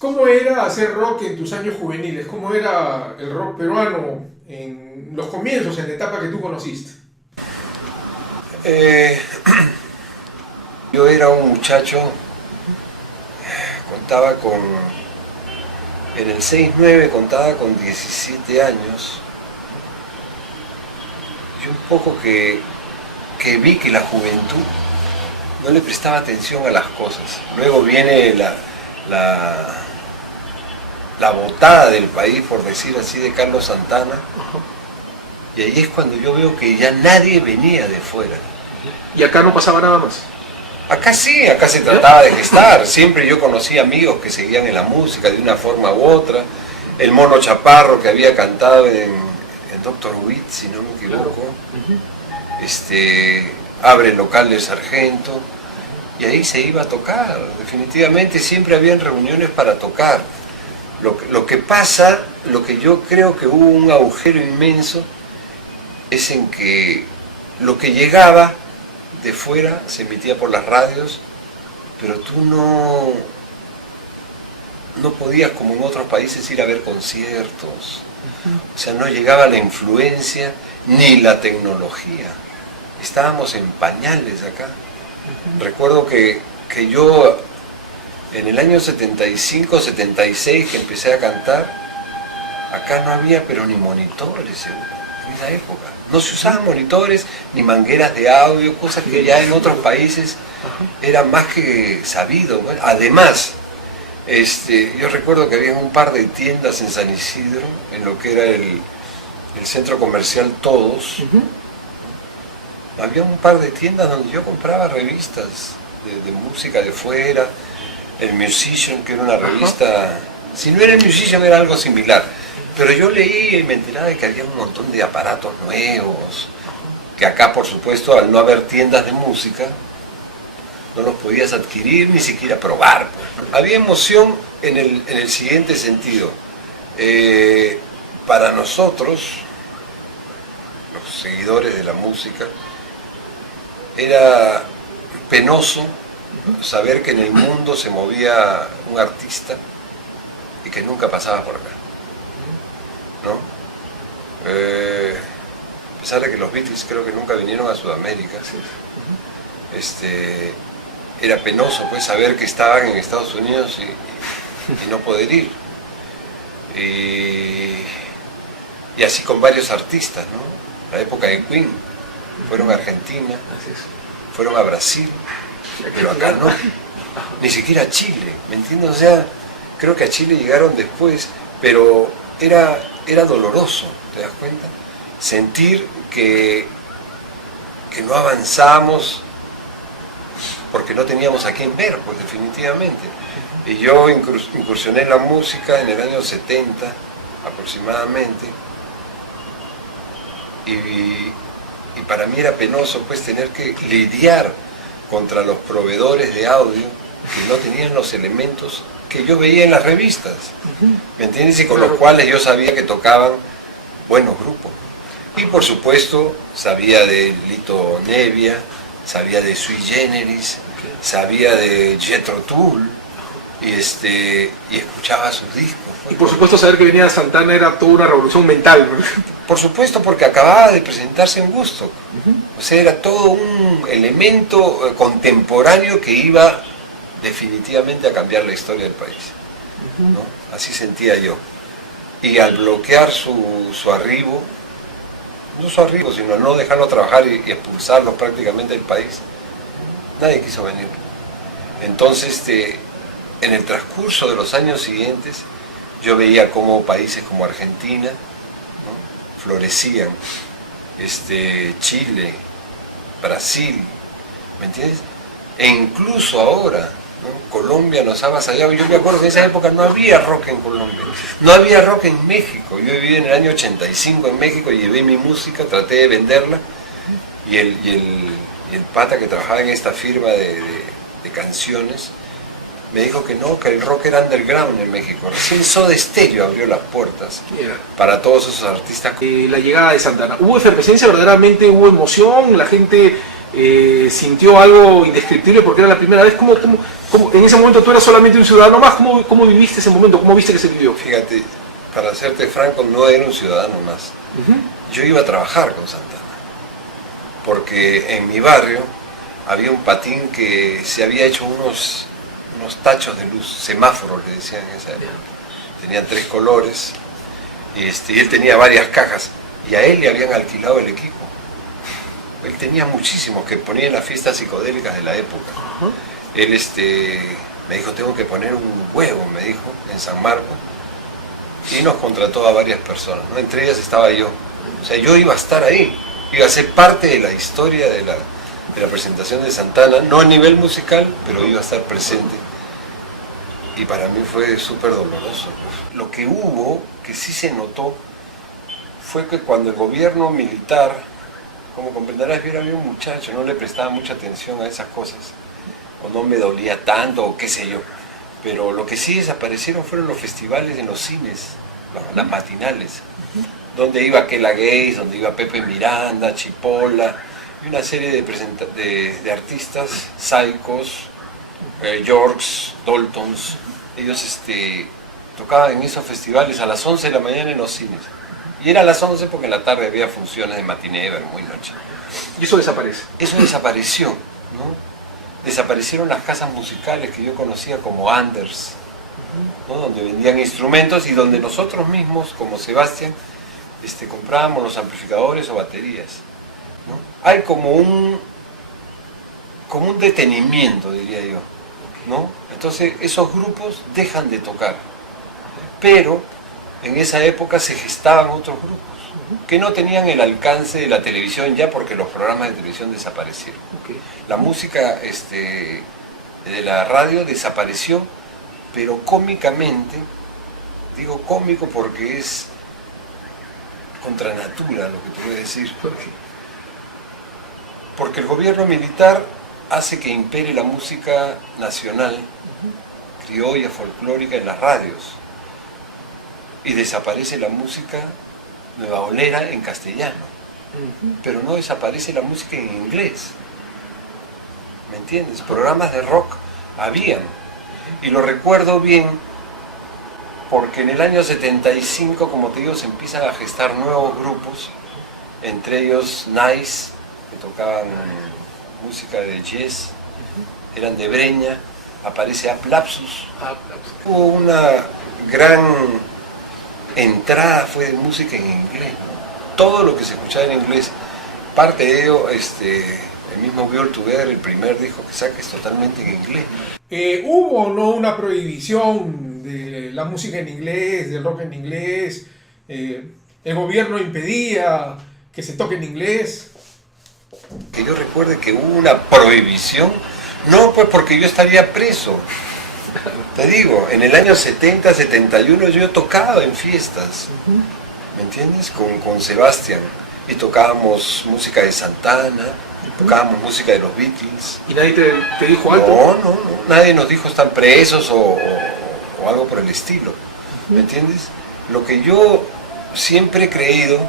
¿Cómo era hacer rock en tus años juveniles? ¿Cómo era el rock peruano en los comienzos, en la etapa que tú conociste? Eh, yo era un muchacho, contaba con, en el 6-9 contaba con 17 años, y un poco que vi que la juventud no le prestaba atención a las cosas. Luego viene la botada del país, por decir así, de Carlos Santana, y ahí es cuando yo veo que ya nadie venía de fuera. Y acá no pasaba nada más. Acá sí, acá se trataba de gestar. Siempre yo conocí amigos que seguían en la música de una forma u otra. El Mono Chaparro, que había cantado en Doctor Witt, si no me equivoco. Abre el local del Sargento. Y ahí se iba a tocar. Definitivamente siempre habían reuniones para tocar. Lo que pasa, lo que yo creo que hubo un agujero inmenso, es en que lo que llegaba de fuera se emitía por las radios, pero tú no podías, como en otros países, ir a ver conciertos. O sea, no llegaba la influencia ni la tecnología. Estábamos en pañales acá. Recuerdo que yo en el año 75, 76 que empecé a cantar, acá no había pero ni monitores en esa época. No se usaban monitores ni mangueras de audio, cosas que ya en otros países era más que sabido, ¿no? Además, yo recuerdo que había un par de tiendas en San Isidro, en lo que era el centro comercial Todos. Había un par de tiendas donde yo compraba revistas de música de fuera, el Musician, que era una revista, si no era el Musician era algo similar, pero yo leí y me enteraba de que había un montón de aparatos nuevos, que acá por supuesto al no haber tiendas de música, no los podías adquirir ni siquiera probar. Había emoción en el siguiente sentido. Para nosotros, los seguidores de la música, era penoso saber que en el mundo se movía un artista y que nunca pasaba por acá, ¿no? A pesar de que los Beatles creo que nunca vinieron a Sudamérica, era penoso pues saber que estaban en Estados Unidos y no poder ir. Y así con varios artistas, ¿no? La época de Queen, fueron a Argentina, fueron a Brasil, pero acá no, ni siquiera a Chile, ¿me entiendes? O sea, creo que a Chile llegaron después, pero era doloroso, ¿te das cuenta? Sentir que no avanzamos porque no teníamos a quién ver, pues definitivamente. Y yo incursioné en la música en el año 70 aproximadamente, y para mí era penoso pues tener que lidiar contra los proveedores de audio que no tenían los elementos que yo veía en las revistas, ¿me entiendes? Y con los cuales yo sabía que tocaban buenos grupos. Y por supuesto sabía de Lito Nevia, sabía de Sui Generis, sabía de Jethro Tull, y escuchaba sus discos. Y por supuesto saber que venía de Santana era toda una revolución mental, ¿no? Por supuesto, porque acababa de presentarse en Woodstock. O sea, era todo un elemento contemporáneo que iba definitivamente a cambiar la historia del país, ¿no? Así sentía yo. Y al bloquear su arribo, no su arribo, sino al no dejarlo trabajar y expulsarlo prácticamente del país, nadie quiso venir. Entonces, en el transcurso de los años siguientes, yo veía cómo países como Argentina, ¿no?, florecían, Chile, Brasil, ¿me entiendes? E incluso ahora, ¿no?, Colombia nos ha avasallado. Yo me acuerdo que en esa época no había rock en Colombia, no había rock en México. Yo viví en el año 85 en México, llevé mi música, traté de venderla, y el pata que trabajaba en esta firma de canciones me dijo que no, que el rock era underground en México. Recién Soda Stereo abrió las puertas para todos esos artistas. La llegada de Santana, ¿hubo efervescencia verdaderamente? ¿Hubo emoción? ¿La gente sintió algo indescriptible porque era la primera vez. ¿Cómo, en ese momento tú eras solamente un ciudadano más? ¿Cómo viviste ese momento? ¿Cómo viste que se vivió? Fíjate, para serte franco, no era un ciudadano más. Yo iba a trabajar con Santana, porque en mi barrio había un patín que se había hecho unos tachos de luz, semáforos le decían en esa época. Tenían 3 colores y él tenía varias cajas y a él le habían alquilado el equipo. Él tenía muchísimos que ponía en las fiestas psicodélicas de la época. Él me dijo, tengo que poner un huevo, me dijo, en San Marcos. Y nos contrató a varias personas, ¿no? Entre ellas estaba yo. O sea, yo iba a estar ahí, iba a ser parte de la historia de la presentación de Santana, no a nivel musical, pero iba a estar presente. Y para mí fue súper doloroso. Lo que hubo, que sí se notó, fue que cuando el gobierno militar, como comprenderás, yo era un muchacho, no le prestaba mucha atención a esas cosas, o no me dolía tanto, o qué sé yo. Pero lo que sí desaparecieron fueron los festivales en los cines, las matinales, donde iba Kela Gays, donde iba Pepe Miranda, Chipola, y una serie de artistas, Saicos, Yorks, Daltons. Ellos tocaban en esos festivales a las 11 de la mañana en los cines. Y era a las 11 porque en la tarde había funciones de matiné, muy noche. Y eso desaparece. Eso desapareció, ¿no? Desaparecieron las casas musicales que yo conocía como Anders, ¿no? Donde vendían instrumentos y donde nosotros mismos, como Sebastián, comprábamos los amplificadores o baterías, ¿no? Hay como un detenimiento, diría yo, ¿no? Entonces esos grupos dejan de tocar, pero en esa época se gestaban otros grupos que no tenían el alcance de la televisión ya porque los programas de televisión desaparecieron. La música de la radio desapareció, pero cómicamente, digo cómico porque es contra natura lo que te voy a decir. ¿Por qué? Porque el gobierno militar hace que impere la música nacional, criolla, folclórica en las radios, y desaparece la música nueva olera en castellano, pero no desaparece la música en inglés, ¿me entiendes? Programas de rock habían, y lo recuerdo bien porque en el año 75, como te digo, se empiezan a gestar nuevos grupos, entre ellos Nice, que tocaban música de jazz, eran de Breña, aparece Aplapsus. Hubo una gran entrada, fue de música en inglés, todo lo que se escuchaba en inglés, parte de ello, el mismo We All Together, el primer disco que saca es totalmente en inglés. ¿Hubo o no una prohibición de la música en inglés, del rock en inglés? ¿El gobierno impedía que se toque en inglés? Que yo recuerde que hubo una prohibición, no, pues porque yo estaría preso. Te digo, en el año 70, 71 yo tocaba en fiestas, ¿me entiendes? Con Sebastián, y tocábamos música de Santana, tocábamos música de los Beatles. ¿Y nadie te dijo algo? No, nadie nos dijo están presos o algo por el estilo, ¿me entiendes? Lo que yo siempre he creído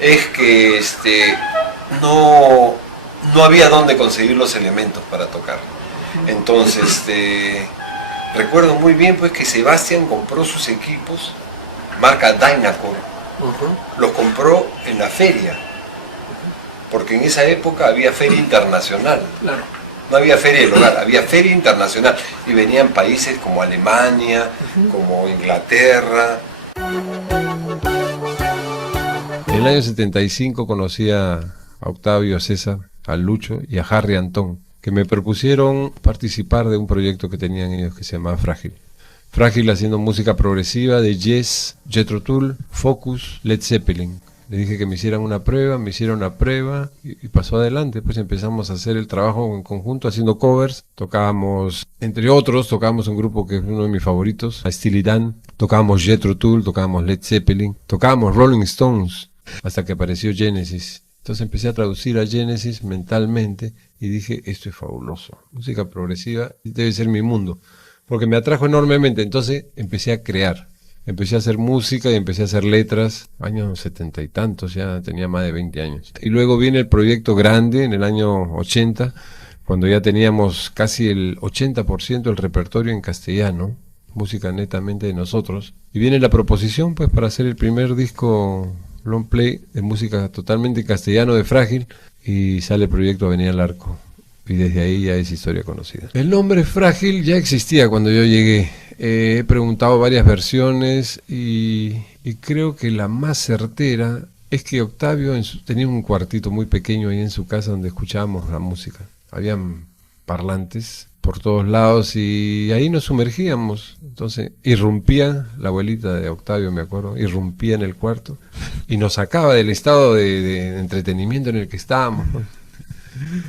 es que no había dónde conseguir los elementos para tocar. Entonces, recuerdo muy bien pues que Sebastián compró sus equipos, marca Dynacore, los compró en la feria, porque en esa época había feria internacional. Claro. No había feria del hogar, había feria internacional, y venían países como Alemania, como Inglaterra. En el año 75 conocí a Octavio, a César, a Lucho y a Harry Antón, que me propusieron participar de un proyecto que tenían ellos que se llamaba Frágil. Frágil haciendo música progresiva de Yes, Jethro Tull, Focus, Led Zeppelin. Le dije que me hicieran una prueba, me hicieron la prueba y pasó adelante. Pues empezamos a hacer el trabajo en conjunto haciendo covers. Tocábamos, entre otros, tocábamos un grupo que es uno de mis favoritos, a Steely Dan. Tocábamos Jethro Tull, tocábamos Led Zeppelin, tocábamos Rolling Stones, hasta que apareció Genesis. Entonces empecé a traducir a Genesis mentalmente y dije, esto es fabuloso. Música progresiva debe ser mi mundo, porque me atrajo enormemente. Entonces empecé a crear. empecé a hacer música y empecé a hacer letras, años 70 y tantos, ya tenía más de 20 años. Y luego viene el proyecto grande en el año 80, cuando ya teníamos casi el 80% del repertorio en castellano, música netamente de nosotros. Y viene la proposición pues para hacer el primer disco long play de música totalmente castellano de Frágil, y sale el proyecto Avenida al Arco. Y desde ahí ya es historia conocida. El nombre Frágil ya existía cuando yo llegué. He preguntado varias versiones y creo que la más certera es que Octavio tenía un cuartito muy pequeño ahí en su casa donde escuchábamos la música. Habían parlantes por todos lados y ahí nos sumergíamos. Entonces irrumpía la abuelita de Octavio, me acuerdo, irrumpía en el cuarto y nos sacaba del estado de entretenimiento en el que estábamos, ¿no?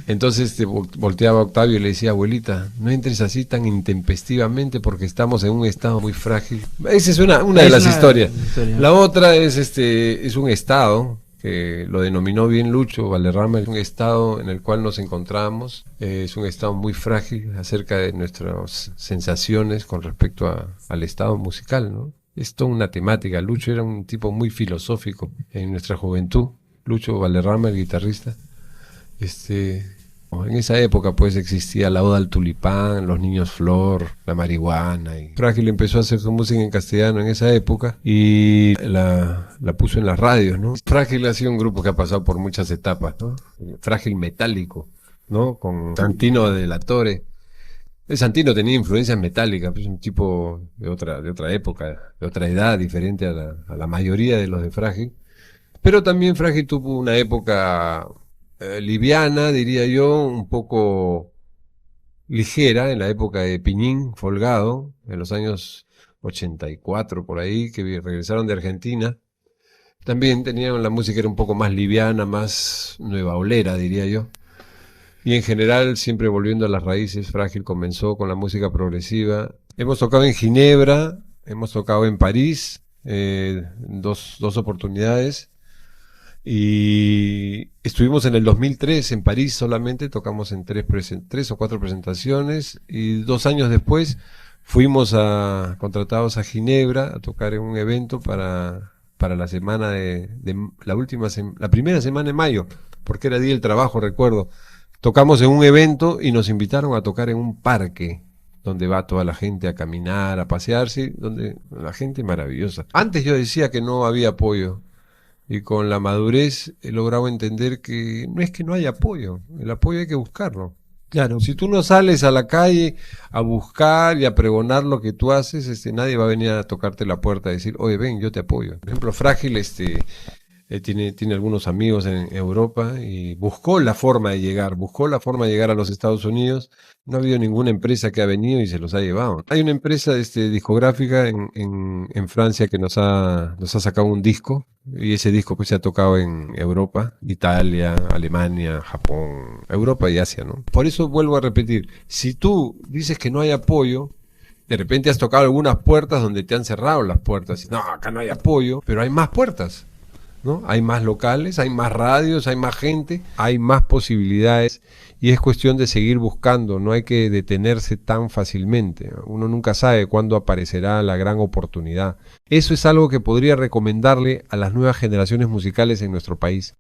Entonces volteaba a Octavio y le decía: abuelita, no entres así tan intempestivamente porque estamos en un estado muy frágil. Esa es una de las historias. La otra es un estado que lo denominó bien Lucho Valderrama, es un estado en el cual nos encontramos, es un estado muy frágil acerca de nuestras sensaciones con respecto al estado musical, ¿no? Es toda una temática. Lucho era un tipo muy filosófico en nuestra juventud, Lucho Valderrama, el guitarrista. En esa época pues existía la Oda al Tulipán, Los Niños Flor, la marihuana, y Frágil empezó a hacer su música en castellano en esa época y la puso en las radios, ¿no? Frágil ha sido un grupo que ha pasado por muchas etapas, ¿no? Frágil metálico, ¿no? Con Santino de la Torre. Santino tenía influencias metálicas, pues un tipo de otra época, de otra edad, diferente a la mayoría de los de Frágil. Pero también Frágil tuvo una época liviana, diría yo, un poco ligera, en la época de Piñín, Folgado, en los años 84 por ahí, que regresaron de Argentina. También tenían, la música era un poco más liviana, más nueva olera, diría yo. Y en general, siempre volviendo a las raíces, Frágil comenzó con la música progresiva. Hemos tocado en Ginebra, hemos tocado en París, dos oportunidades. Y estuvimos en el 2003 en París solamente, tocamos en tres o cuatro presentaciones, y 2 años después fuimos contratados a Ginebra a tocar en un evento para la semana la primera semana de mayo, porque era Día del Trabajo, recuerdo. Tocamos en un evento y nos invitaron a tocar en un parque donde va toda la gente a caminar, a pasearse, donde la gente maravillosa. Antes yo decía que no había apoyo. Y con la madurez he logrado entender que no haya apoyo, el apoyo hay que buscarlo. Claro. Si tú no sales a la calle a buscar y a pregonar lo que tú haces, nadie va a venir a tocarte la puerta y decir: oye, ven, yo te apoyo. Por ejemplo, Frágil tiene algunos amigos en Europa y buscó la forma de llegar a los Estados Unidos. No ha habido ninguna empresa que ha venido y se los ha llevado. Hay una empresa discográfica en Francia que nos ha sacado un disco, y ese disco pues se ha tocado en Europa, Italia, Alemania, Japón, Europa y Asia, ¿no? Por eso vuelvo a repetir, si tú dices que no hay apoyo, de repente has tocado algunas puertas donde te han cerrado las puertas. No, acá no hay apoyo, pero hay más puertas, ¿no? Hay más locales, hay más radios, hay más gente, hay más posibilidades, y es cuestión de seguir buscando, no hay que detenerse tan fácilmente. Uno nunca sabe cuándo aparecerá la gran oportunidad. Eso es algo que podría recomendarle a las nuevas generaciones musicales en nuestro país.